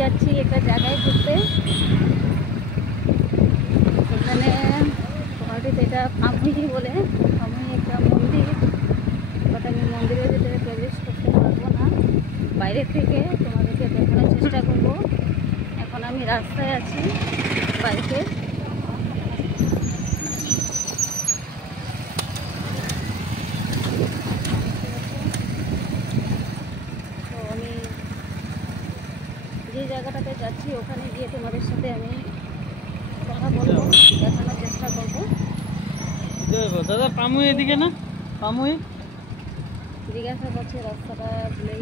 যাচ্ছি একটা জায়গায় ঘুরতে। এখানে গুয়াহাটিতে এটা পামুই বলে, পামুই একটা মন্দির। বাট আমি মন্দিরের ভিতরে প্রবেশ করতে পারবো না, বাইরে থেকে তোমাদেরকে দেখানোর চেষ্টা করব। এখন আমি রাস্তায় আছি বাইকে। তো আমি যে জায়গাটাতে যাচ্ছি ওখানে গিয়ে তোমাদের সাথে আমি কথা বলবো, দেখানোর চেষ্টা করবো। দাদা পামুই এদিকে না? পামুই জিজ্ঞাসা করছে রাস্তাটা ভুলে